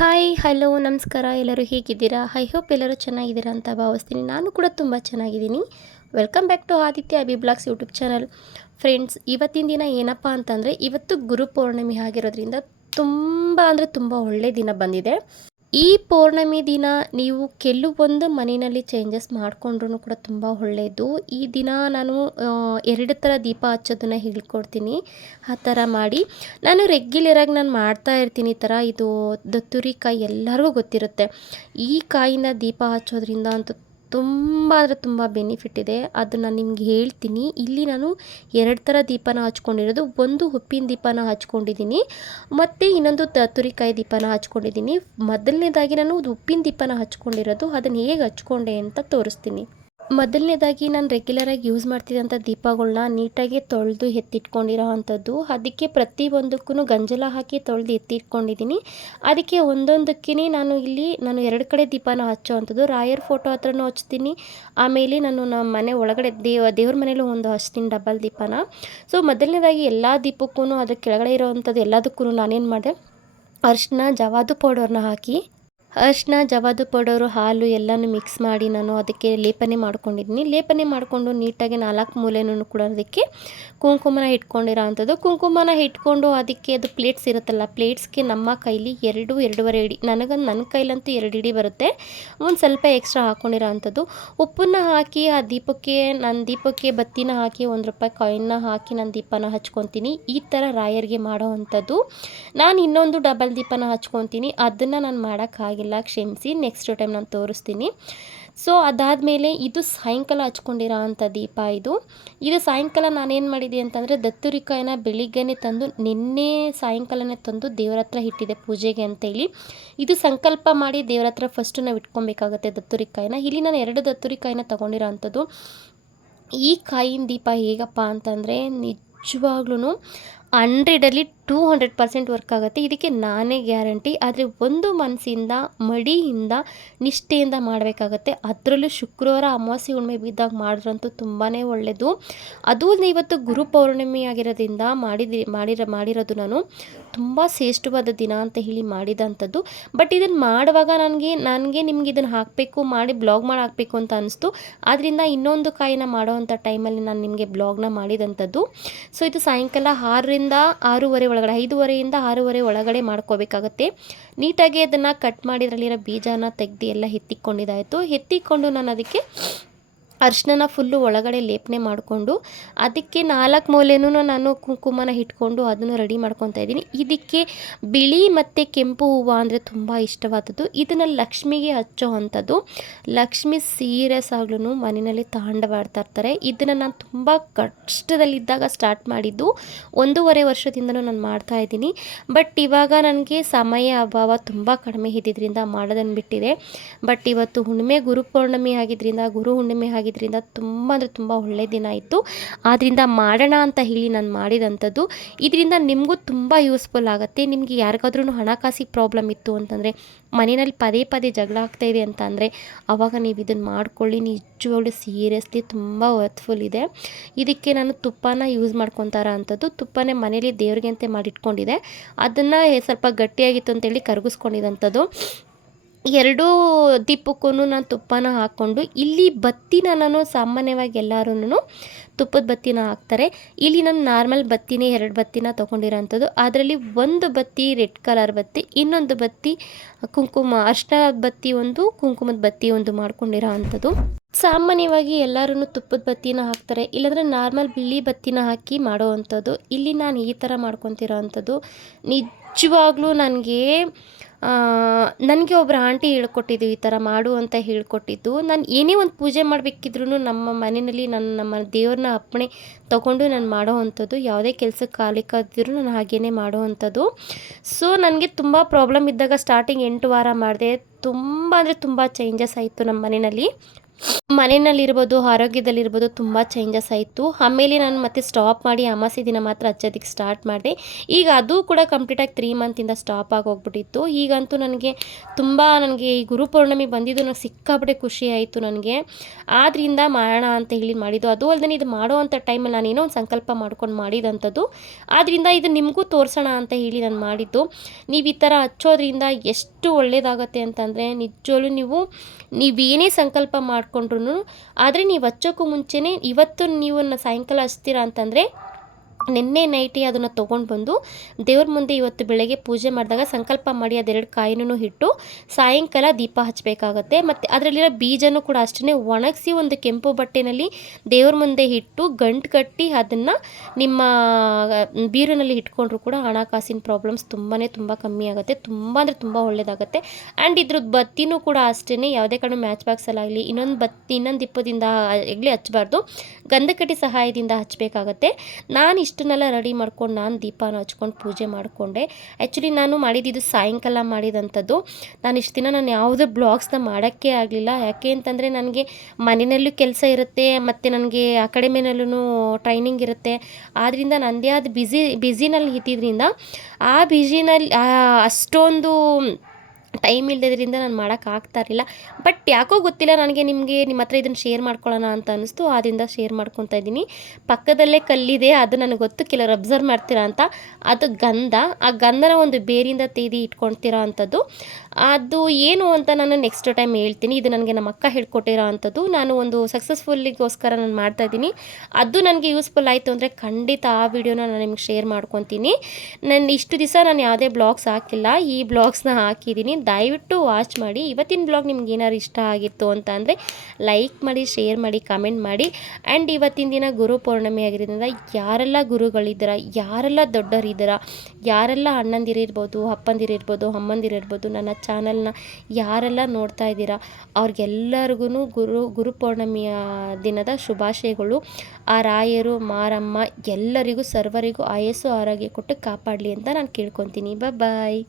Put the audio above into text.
Hi hello ನಮಸ್ಕಾರ. ಎಲ್ಲರೂ ಹೇಗಿದ್ದೀರಾ? ಐ ಹೋಪ್ ಎಲ್ಲರೂ ಚೆನ್ನಾಗಿದ್ದೀರಾ ಅಂತ ಭಾವಿಸ್ತೀನಿ. ನಾನು ಕೂಡ ತುಂಬ ಚೆನ್ನಾಗಿದ್ದೀನಿ. Welcome back to Aditya Abhi blogs YouTube channel. Friends, ಇವತ್ತಿನ ದಿನ ಏನಪ್ಪ ಅಂತಂದರೆ, ಇವತ್ತು ಗುರು ಪೌರ್ಣಮಿ ಆಗಿರೋದ್ರಿಂದ ತುಂಬ ಅಂದರೆ ತುಂಬ ಒಳ್ಳೆಯ ದಿನ ಬಂದಿದೆ. ಈ ಪೌರ್ಣಮಿ ದಿನ ನೀವು ಕೆಲವೊಂದು ಮನೆಯಲ್ಲಿ ಚೇಂಜಸ್ ಮಾಡಿಕೊಂಡ್ರೂ ಕೂಡ ತುಂಬ ಒಳ್ಳೆಯದು. ಈ ದಿನ ನಾನು 2 ಥರ ದೀಪ ಹಚ್ಚೋದನ್ನು ಹೇಳ್ಕೊಡ್ತೀನಿ. ಆ ಥರ ಮಾಡಿ ನಾನು ರೆಗ್ಯುಲರಾಗಿ ನಾನು ಮಾಡ್ತಾ ಇರ್ತೀನಿ. ಈ ಥರ ಇದು ದತ್ತುರಿ ಕಾಯಿ ಎಲ್ಲರಿಗೂ ಗೊತ್ತಿರುತ್ತೆ. ಈ ಕಾಯಿನ ದೀಪ ಹಚ್ಚೋದ್ರಿಂದ ಅಂತೂ ತುಂಬ ಅಂದರೆ ತುಂಬ ಬೆನಿಫಿಟ್ ಇದೆ. ಅದು ನಾನು ನಿಮ್ಗೆ ಹೇಳ್ತೀನಿ. ಇಲ್ಲಿ ನಾನು 2 ಥರ ದೀಪನ ಹಚ್ಕೊಂಡಿರೋದು. ಒಂದು ಉಪ್ಪಿನ ದೀಪನ ಹಚ್ಕೊಂಡಿದ್ದೀನಿ, ಮತ್ತು ಇನ್ನೊಂದು ತುರಿಕಾಯಿ ದೀಪನ ಹಚ್ಕೊಂಡಿದ್ದೀನಿ. ಮೊದಲನೇದಾಗಿ ನಾನು ಉಪ್ಪಿನ ದೀಪನ ಹಚ್ಕೊಂಡಿರೋದು. ಅದನ್ನು ಹೇಗೆ ಹಚ್ಕೊಂಡೆ ಅಂತ ತೋರಿಸ್ತೀನಿ. ಮೊದಲನೇದಾಗಿ ನಾನು ರೆಗ್ಯುಲರಾಗಿ ಯೂಸ್ ಮಾಡ್ತಿದ್ದಂಥ ದೀಪಗಳನ್ನ ನೀಟಾಗಿ ತೊಳೆದು ಎತ್ತಿಟ್ಕೊಂಡಿರೋ ಅಂಥದ್ದು. ಅದಕ್ಕೆ ಪ್ರತಿಯೊಂದಕ್ಕೂ ಗಂಜಲ ಹಾಕಿ ತೊಳೆದು ಎತ್ತಿಟ್ಕೊಂಡಿದ್ದೀನಿ. ಅದಕ್ಕೆ ಒಂದೊಂದಕ್ಕೇ ನಾನು 2 ಕಡೆ ದೀಪನ ಹಚ್ಚೋ ಅಂಥದ್ದು. ರಾಯರ್ ಫೋಟೋ ಹತ್ರನೂ ಹಚ್ತೀನಿ, ಆಮೇಲೆ ನಾನು ನಮ್ಮ ಮನೆ ಒಳಗಡೆ ದೇವ್ರ ಮನೇಲೂ ಒಂದು ಹಚ್ತೀನಿ ಡಬಲ್ ದೀಪನ. ಸೊ ಮೊದಲನೇದಾಗಿ ಎಲ್ಲ ದೀಪಕ್ಕೂ ಅದ್ರ ಕೆಳಗಡೆ ಇರೋವಂಥದ್ದು ಎಲ್ಲದಕ್ಕೂ ನಾನೇನು ಮಾಡಿದೆ, ಅರಿಶಿನ ಜವಾದು ಪೌಡರ್ನ ಹಾಕಿ, ಅರಿಶಿನ ಜವಾದು ಪೌಡರು ಹಾಲು ಎಲ್ಲನೂ ಮಿಕ್ಸ್ ಮಾಡಿ ನಾನು ಅದಕ್ಕೆ ಲೇಪನೆ ಮಾಡ್ಕೊಂಡಿದ್ದೀನಿ. ಲೇಪನೆ ಮಾಡಿಕೊಂಡು ನೀಟಾಗಿ 4 ಮೂಲೆಯೂ ಕೂಡ ಅದಕ್ಕೆ ಕುಂಕುಮನ ಇಟ್ಕೊಂಡಿರೋ ಅಂಥದ್ದು. ಕುಂಕುಮನ ಇಟ್ಕೊಂಡು ಅದಕ್ಕೆ ಅದು ಪ್ಲೇಟ್ಸ್ ಇರುತ್ತಲ್ಲ, ಪ್ಲೇಟ್ಸ್ಗೆ ನಮ್ಮ ಕೈಲಿ 2-2.5 ಹಿಡಿ, ನನ್ನ ಕೈಲಂತೂ 2 ಹಿಡಿ ಬರುತ್ತೆ, ಒಂದು ಸ್ವಲ್ಪ ಎಕ್ಸ್ಟ್ರಾ ಹಾಕ್ಕೊಂಡಿರೋ ಅಂಥದ್ದು. ಉಪ್ಪನ್ನು ಹಾಕಿ ಆ ದೀಪಕ್ಕೆ ಬತ್ತಿನ ಹಾಕಿ ₹1 ಕಾಯಿನ್ನ ಹಾಕಿ ನಾನು ದೀಪನ ಹಚ್ಕೊತೀನಿ. ಈ ಥರ ರಾಯರ್ಗೆ ಮಾಡೋ ಅಂಥದ್ದು. ನಾನು ಇನ್ನೊಂದು ಡಬಲ್ ದೀಪನ ಹಚ್ಕೊತೀನಿ. ಅದನ್ನು ನಾನು ಮಾಡೋಕ್ಕಾಗಿಲ್ಲ, ಕ್ಷಮಿಸಿ, ನೆಕ್ಸ್ಟ್ ಟೈಮ್ ನಾನು ತೋರಿಸ್ತೀನಿ. ಸೊ ಅದಾದಮೇಲೆ ಇದು ಸಾಯಂಕಾಲ ಹಚ್ಕೊಂಡಿರೋ ಅಂಥ ದೀಪ. ಇದು ಸಾಯಂಕಾಲ ನಾನೇನು ಮಾಡಿದೆ ಅಂತಂದರೆ, ದತ್ತುರಿಕಾಯಿನ ಬೆಳಿಗ್ಗೆನೇ ತಂದು ನಿನ್ನೆ ಸಾಯಂಕಾಲನೇ ತಂದು ದೇವ್ರ ಹತ್ರ ಇಟ್ಟಿದೆ ಪೂಜೆಗೆ ಅಂತೇಳಿ. ಇದು ಸಂಕಲ್ಪ ಮಾಡಿ ದೇವ್ರ ಹತ್ರ ಫಸ್ಟು ನಾವು ಇಟ್ಕೊಬೇಕಾಗತ್ತೆ ದತ್ತುರಿಕಾಯಿನ. ಇಲ್ಲಿ ನಾನು 2 ದತ್ತುರಿಕಾಯಿನ ತೊಗೊಂಡಿರೋ ಅಂಥದ್ದು. ಈ ಕಾಯಿನ ದೀಪ ಹೇಗಪ್ಪ ಅಂತಂದರೆ ನಿಜವಾಗ್ಲೂ 100ರಲ್ಲಿ 200% ವರ್ಕ್ ಆಗುತ್ತೆ. ಇದಕ್ಕೆ ನಾನೇ ಗ್ಯಾರಂಟಿ. ಆದರೆ ಒಂದು ಮನಸ್ಸಿಂದ ಮಡಿಯಿಂದ ನಿಷ್ಠೆಯಿಂದ ಮಾಡಬೇಕಾಗತ್ತೆ. ಅದರಲ್ಲೂ ಶುಕ್ರವಾರ ಅಮಾವಾಸ್ಯೆ ಹುಣ್ಣಿಮೆ ಬಿದ್ದಾಗ ಮಾಡಿದ್ರಂತೂ ತುಂಬಾ ಒಳ್ಳೆಯದು. ಅದು ಇವತ್ತು ಗುರು ಪೌರ್ಣಮಿ ಆಗಿರೋದ್ರಿಂದ ಮಾಡಿರೋದು ನಾನು ತುಂಬ ಶ್ರೇಷ್ಠವಾದ ದಿನ ಅಂತ ಹೇಳಿ ಮಾಡಿದಂಥದ್ದು. ಬಟ್ ಇದನ್ನು ಮಾಡುವಾಗ ನನಗೆ ನಿಮ್ಗೆ ಇದನ್ನು ಹಾಕಬೇಕು, ಮಾಡಿ ಬ್ಲಾಗ್ ಮಾಡಿ ಹಾಕಬೇಕು ಅಂತ ಅನಿಸ್ತು. ಆದ್ದರಿಂದ ಇನ್ನೊಂದು ಕಾಯಿನ ಮಾಡೋವಂಥ ಟೈಮಲ್ಲಿ ನಾನು ನಿಮಗೆ ಬ್ಲಾಗ್ನ ಮಾಡಿದಂಥದ್ದು. ಸೊ ಇದು ಸಾಯಂಕಾಲ 6ರಿಂದ 6:30 ಒಳಗಡೆ, 5:30ಯಿಂದ 6:30 ಒಳಗಡೆ ಮಾಡ್ಕೋಬೇಕಾಗತ್ತೆ. ನೀಟಾಗಿ ಅದನ್ನು ಕಟ್ ಮಾಡಿದ್ರಲ್ಲಿರೋ ಬೀಜನ ತೆಗೆದು ಎಲ್ಲ ಎತ್ತಿಕೊಂಡು ನಾನು ಅದಕ್ಕೆ ಅರಿಶಿನ ಫುಲ್ಲು ಒಳಗಡೆ ಲೇಪನೆ ಮಾಡಿಕೊಂಡು ಅದಕ್ಕೆ 4 ಮೂಲೆಯೂ ನಾನು ಕುಂಕುಮನ ಇಟ್ಕೊಂಡು ಅದನ್ನು ರೆಡಿ ಮಾಡ್ಕೊತಾ ಇದ್ದೀನಿ. ಇದಕ್ಕೆ ಬಿಳಿ ಮತ್ತು ಕೆಂಪು ಹೂವು ಅಂದರೆ ತುಂಬ ಇಷ್ಟವಾದದ್ದು. ಇದನ್ನು ಲಕ್ಷ್ಮಿಗೆ ಹಚ್ಚೋ ಅಂಥದ್ದು. ಲಕ್ಷ್ಮಿ ಸೀರಿಯಸ್ ಆಗ್ಲೂ ಮನೆಯಲ್ಲಿ ತಾಂಡವಾಡ್ತಾ ಇರ್ತಾರೆ. ಇದನ್ನು ನಾನು ತುಂಬ ಕಷ್ಟದಲ್ಲಿದ್ದಾಗ ಸ್ಟಾರ್ಟ್ ಮಾಡಿದ್ದು, 1.5 ವರ್ಷದಿಂದಲೂ ನಾನು ಮಾಡ್ತಾಯಿದ್ದೀನಿ. ಬಟ್ ಇವಾಗ ನನಗೆ ಸಮಯ ಅಭಾವ ತುಂಬ ಕಡಿಮೆ ಇದ್ದಿದ್ದರಿಂದ ಮಾಡೋದನ್ನು ಬಿಟ್ಟಿದೆ. ಬಟ್ ಇವತ್ತು ಗುರು ಪೌರ್ಣಮಿ ಆಗಿದ್ದರಿಂದ, ಗುರು ಹುಣ್ಣಿಮೆ ತುಂಬ ಅಂದರೆ ತುಂಬ ಒಳ್ಳೆಯ ದಿನ ಇತ್ತು. ಆದ್ದರಿಂದ ಮಾಡೋಣ ಅಂತ ಹೇಳಿ ನಾನು ಮಾಡಿದಂಥದ್ದು. ಇದರಿಂದ ನಿಮಗೂ ತುಂಬ ಯೂಸ್ಫುಲ್ ಆಗುತ್ತೆ. ನಿಮಗೆ ಯಾರಿಗಾದ್ರೂ ಹಣಕಾಸಿಗೆ ಪ್ರಾಬ್ಲಮ್ ಇತ್ತು ಅಂತಂದರೆ, ಮನೆಯಲ್ಲಿ ಪದೇ ಜಗಳ ಆಗ್ತಾಯಿದೆ ಅಂತ ಅಂದರೆ, ಆವಾಗ ನೀವು ಇದನ್ನು ಮಾಡ್ಕೊಳ್ಳಿ. ನಿಜವಾಗ್ಲೂ ಸೀರಿಯಸ್ಲಿ ತುಂಬ ವರ್ತ್ಫುಲ್ ಇದೆ. ಇದಕ್ಕೆ ನಾನು ತುಪ್ಪನ ಯೂಸ್ ಮಾಡ್ಕೊತಾರ ಅಂಥದ್ದು. ತುಪ್ಪನೇ ಮನೇಲಿ ದೇವ್ರಿಗೆ ಅಂತ ಮಾಡಿಟ್ಕೊಂಡಿದೆ. ಅದನ್ನು ಸ್ವಲ್ಪ ಗಟ್ಟಿಯಾಗಿತ್ತು ಅಂತೇಳಿ ಕರಗಿಸ್ಕೊಂಡಿದ್ದಂಥದ್ದು. 2 ದೀಪಕ್ಕೂ ನಾನು ತುಪ್ಪನ ಹಾಕ್ಕೊಂಡು, ಇಲ್ಲಿ ಬತ್ತಿನ ನಾನು ಸಾಮಾನ್ಯವಾಗಿ ಎಲ್ಲರೂ ತುಪ್ಪದ ಬತ್ತಿನ ಹಾಕ್ತಾರೆ. ಇಲ್ಲಿ ನಾನು ನಾರ್ಮಲ್ ಬತ್ತಿನೇ 2 ಬತ್ತಿನ ತೊಗೊಂಡಿರೋಂಥದ್ದು. ಅದರಲ್ಲಿ ಒಂದು ಬತ್ತಿ ರೆಡ್ ಕಲರ್ ಬತ್ತಿ, ಇನ್ನೊಂದು ಬತ್ತಿ ಅರಿಶಿನ ಬತ್ತಿ ಒಂದು, ಕುಂಕುಮದ ಬತ್ತಿ ಒಂದು ಮಾಡ್ಕೊಂಡಿರೋ ಅಂಥದ್ದು. ಸಾಮಾನ್ಯವಾಗಿ ಎಲ್ಲರೂ ತುಪ್ಪದ ಬತ್ತಿನ ಹಾಕ್ತಾರೆ, ಇಲ್ಲಾಂದರೆ ನಾರ್ಮಲ್ ಬಿಳಿ ಬತ್ತಿನ ಹಾಕಿ ಮಾಡೋ ಅಂಥದ್ದು. ಇಲ್ಲಿ ನಾನು ಈ ಥರ ಮಾಡ್ಕೊತಿರೋ ಅಂಥದ್ದು. ನಿಜವಾಗ್ಲೂ ನನಗೆ ಒಬ್ಬರು ಆಂಟಿ ಹೇಳ್ಕೊಟ್ಟಿದ್ದು, ಈ ಥರ ಮಾಡು ಅಂತ ಹೇಳ್ಕೊಟ್ಟಿದ್ದು. ನಾನು ಏನೇ ಒಂದು ಪೂಜೆ ಮಾಡಬೇಕಿದ್ರೂ ನಮ್ಮ ಮನೆಯಲ್ಲಿ ನಮ್ಮ ದೇವ್ರನ್ನ ಅಪ್ಪಣೆ ತೊಗೊಂಡು ನಾನು ಮಾಡೋ ಅಂಥದ್ದು. ಯಾವುದೇ ಕೆಲಸಕ್ಕೆ ಕಾಲಿಕ್ಕಾದ್ರೂ ನಾನು ಹಾಗೇ ಮಾಡೋ ಅಂಥದ್ದು. ಸೊ ನನಗೆ ತುಂಬ ಪ್ರಾಬ್ಲಮ್ ಇದ್ದಾಗ ಸ್ಟಾರ್ಟಿಂಗ್ 8 ವಾರ ಮಾಡಿದೆ. ತುಂಬ ಅಂದರೆ ತುಂಬ ಚೇಂಜಸ್ ಆಯಿತು ನಮ್ಮ ಮನೆಯಲ್ಲಿ. ಮನೆಯಲ್ಲಿರ್ಬೋದು, ಆರೋಗ್ಯದಲ್ಲಿರ್ಬೋದು ತುಂಬ ಚೇಂಜಸ್ ಆಯಿತು. ಆಮೇಲೆ ನಾನು ಮತ್ತೆ ಸ್ಟಾಪ್ ಮಾಡಿ ಅಮಾವಾಸ್ಯೆ ದಿನ ಮಾತ್ರ ಹಚ್ಚೋದಕ್ಕೆ ಸ್ಟಾರ್ಟ್ ಮಾಡಿದೆ. ಈಗ ಅದು ಕೂಡ ಕಂಪ್ಲೀಟಾಗಿ 3 ಮಂತಿಂದ ಸ್ಟಾಪ್ ಆಗಿ ಹೋಗ್ಬಿಟ್ಟಿತ್ತು. ಈಗಂತೂ ನನಗೆ ಈ ಗುರುಪೌರ್ಣಮಿ ಬಂದಿದ್ದು ನನಗೆ ಸಿಕ್ಕಾಪಟ್ಟೆ ಖುಷಿ ಆಯಿತು ನನಗೆ. ಆದ್ದರಿಂದ ಮಾಡೋಣ ಅಂತ ಹೇಳಿ ಮಾಡಿದ್ದು. ಅದು ಅಲ್ಲದೆ ಇದು ಮಾಡುವಂಥ ಟೈಮಲ್ಲಿ ನಾನೇನೋ ಒಂದು ಸಂಕಲ್ಪ ಮಾಡ್ಕೊಂಡು ಮಾಡಿದಂಥದ್ದು. ಆದ್ದರಿಂದ ಇದು ನಿಮಗೂ ತೋರಿಸೋಣ ಅಂತ ಹೇಳಿ ನಾನು ಮಾಡಿದ್ದು. ನೀವು ಈ ಥರ ಹಚ್ಚೋದ್ರಿಂದ ಎಷ್ಟು ಒಳ್ಳೆಯದಾಗತ್ತೆ ಅಂತಂದರೆ ನಿಜವಾಗ್ಲೂ ನೀವೇನೇ ಸಂಕಲ್ಪ ಮಾಡಿಕೊಂಡ್ರು ಆದರೆ ನೀವು ಹಚ್ಚೋಕ್ಕೂ ಮುಂಚೆನೇ ಇವತ್ತು ನೀವು ಸಾಯಂಕಾಲ ಹಚ್ತೀರಾ ಅಂತಂದರೆ ನಿನ್ನೆ ನೈಟೇ ಅದನ್ನು ತೊಗೊಂಡು ಬಂದು ದೇವ್ರ ಮುಂದೆ ಇವತ್ತು ಬೆಳಗ್ಗೆ ಪೂಜೆ ಮಾಡಿದಾಗ ಸಂಕಲ್ಪ ಮಾಡಿ ಅದೆರಡು ಕಾಯಿನೂ ಇಟ್ಟು ಸಾಯಂಕಾಲ ದೀಪ ಹಚ್ಚಬೇಕಾಗತ್ತೆ. ಮತ್ತು ಅದರಲ್ಲಿರೋ ಬೀಜನೂ ಕೂಡ ಅಷ್ಟೇ ಒಣಗಿಸಿ ಒಂದು ಕೆಂಪು ಬಟ್ಟೆಯಲ್ಲಿ ದೇವ್ರ ಮುಂದೆ ಇಟ್ಟು ಗಂಟು ಕಟ್ಟಿ ಅದನ್ನು ನಿಮ್ಮ ಬೀರಿನಲ್ಲಿ ಇಟ್ಕೊಂಡ್ರು ಕೂಡ ಹಣಕಾಸಿನ ಪ್ರಾಬ್ಲಮ್ಸ್ ತುಂಬ ಕಮ್ಮಿ ಆಗುತ್ತೆ. ತುಂಬ ಅಂದರೆ ತುಂಬ ಒಳ್ಳೆಯದಾಗುತ್ತೆ. ಆ್ಯಂಡ್ ಇದ್ರದ್ದು ಬತ್ತಿನೂ ಕೂಡ ಅಷ್ಟೇ ಯಾವುದೇ ಕಡೆ ಮ್ಯಾಚ್ ಬಾಕ್ಸಲ್ಲಾಗಲಿ ಇನ್ನೊಂದು ದಿಪ್ಪದಿಂದ ಎಗ್ಲಿ ಹಚ್ಚಬಾರ್ದು, ಗಂಧಕಡ್ಡಿ ಸಹಾಯದಿಂದ ಹಚ್ಚಬೇಕಾಗತ್ತೆ. ನಾನು ಇಷ್ಟನ್ನೆಲ್ಲ ರೆಡಿ ಮಾಡ್ಕೊಂಡು ನಾನು ದೀಪನ ಹಚ್ಕೊಂಡು ಪೂಜೆ ಮಾಡಿಕೊಂಡೆ. ಆ್ಯಕ್ಚುಲಿ ನಾನು ಮಾಡಿದ್ದು ಸಾಯಂಕಾಲ ಮಾಡಿದಂಥದ್ದು. ನಾನು ಇಷ್ಟು ದಿನ ಯಾವುದೇ ಬ್ಲಾಗ್ಸ್ನ ಮಾಡೋಕ್ಕೆ ಆಗಲಿಲ್ಲ. ಯಾಕೆ ಅಂತಂದರೆ ನನಗೆ ಮನೆಯಲ್ಲೂ ಕೆಲಸ ಇರುತ್ತೆ ಮತ್ತು ನನಗೆ ಅಕಾಡೆಮಿನಲ್ಲೂ ಟ್ರೈನಿಂಗ್ ಇರುತ್ತೆ. ಆದ್ದರಿಂದ ನನ್ನದೇ ಆದ ಬ್ಯುಸಿನಲ್ಲಿ ಇದ್ದಿದ್ದರಿಂದ ಆ ಬ್ಯುಸಿನಲ್ಲಿ ಅಷ್ಟೊಂದು ಟೈಮ್ ಇಲ್ಲದ್ರಿಂದ ನಾನು ಮಾಡೋಕ್ಕಾಗ್ತಾ ಇರಲಿಲ್ಲ. ಬಟ್ ಯಾಕೋ ಗೊತ್ತಿಲ್ಲ ನನಗೆ ನಿಮ್ಮ ಹತ್ರ ಇದನ್ನು ಶೇರ್ ಮಾಡ್ಕೊಳ್ಳೋಣ ಅಂತ ಅನ್ನಿಸ್ತು. ಆದ್ದರಿಂದ ಶೇರ್ ಮಾಡ್ಕೊತಾ ಇದ್ದೀನಿ. ಪಕ್ಕದಲ್ಲೇ ಕಲ್ಲಿದೆ, ಅದು ನನಗೆ ಗೊತ್ತು, ಕೆಲವರು ಅಬ್ಸರ್ವ್ ಮಾಡ್ತೀರಾ ಅಂತ. ಅದು ಗಂಧ, ಆ ಗಂಧನ ಒಂದು ಬೇರಿಂದ ತೆಗೆದು ಇಟ್ಕೊಳ್ತಿರೋ ಅಂಥದ್ದು. ಅದು ಏನು ಅಂತ ನಾನು ನೆಕ್ಸ್ಟ್ ಟೈಮ್ ಹೇಳ್ತೀನಿ. ಇದು ನನಗೆ ನಮ್ಮ ಅಕ್ಕ ಹೇಳ್ಕೊಟ್ಟಿರೋ ಅಂಥದ್ದು. ನಾನು ಒಂದು ಸಕ್ಸಸ್ಫುಲ್ಲಿಗೋಸ್ಕರ ನಾನು ಮಾಡ್ತಾಯಿದ್ದೀನಿ. ಅದು ನನಗೆ ಯೂಸ್ಫುಲ್ ಆಯಿತು ಅಂದರೆ ಖಂಡಿತ ಆ ವಿಡಿಯೋನ ನಾನು ನಿಮ್ಗೆ ಶೇರ್ ಮಾಡ್ಕೊತೀನಿ. ಇಷ್ಟು ದಿವಸ ನಾನು ಯಾವುದೇ ಬ್ಲಾಗ್ಸ್ ಹಾಕಿಲ್ಲ, ಈ ಬ್ಲಾಗ್ಸ್ನ ಹಾಕಿದ್ದೀನಿ. ದಯವಿಟ್ಟು ವಾಚ್ ಮಾಡಿ. ಇವತ್ತಿನ ಬ್ಲಾಗ್ ನಿಮ್ಗೆ ಏನಾದ್ರು ಇಷ್ಟ ಆಗಿತ್ತು ಅಂತ ಅಂದರೆ ಲೈಕ್ ಮಾಡಿ, ಶೇರ್ ಮಾಡಿ, ಕಮೆಂಟ್ ಮಾಡಿ. ಆ್ಯಂಡ್ ಇವತ್ತಿನ ದಿನ ಗುರು ಪೌರ್ಣಮಿ ಆಗಿರೋದ್ರಿಂದ ಯಾರೆಲ್ಲ ಗುರುಗಳಿದ್ದೀರ, ಯಾರೆಲ್ಲ ದೊಡ್ಡವರಿದ್ದೀರ, ಯಾರೆಲ್ಲ ಅಣ್ಣಂದಿರಿರ್ಬೋದು, ಅಪ್ಪಂದಿರಿರ್ಬೋದು, ಅಮ್ಮಂದಿರಿರ್ಬೋದು, ನನ್ನ ಚಾನಲ್ನ ಯಾರೆಲ್ಲ ನೋಡ್ತಾ ಇದ್ದೀರಾ ಅವ್ರಿಗೆಲ್ಲರಿಗೂ ಗುರು ಪೌರ್ಣಮಿಯ ದಿನದ ಶುಭಾಶಯಗಳು. ಆ ರಾಯರು, ಮಾರಮ್ಮ ಎಲ್ಲರಿಗೂ ಸರ್ವರಿಗೂ ಆಯಸ್ಸು ಆರೋಗ್ಯ ಕೊಟ್ಟು ಕಾಪಾಡಲಿ ಅಂತ ನಾನು ಕೇಳ್ಕೊತೀನಿ. ಬಾಯ್.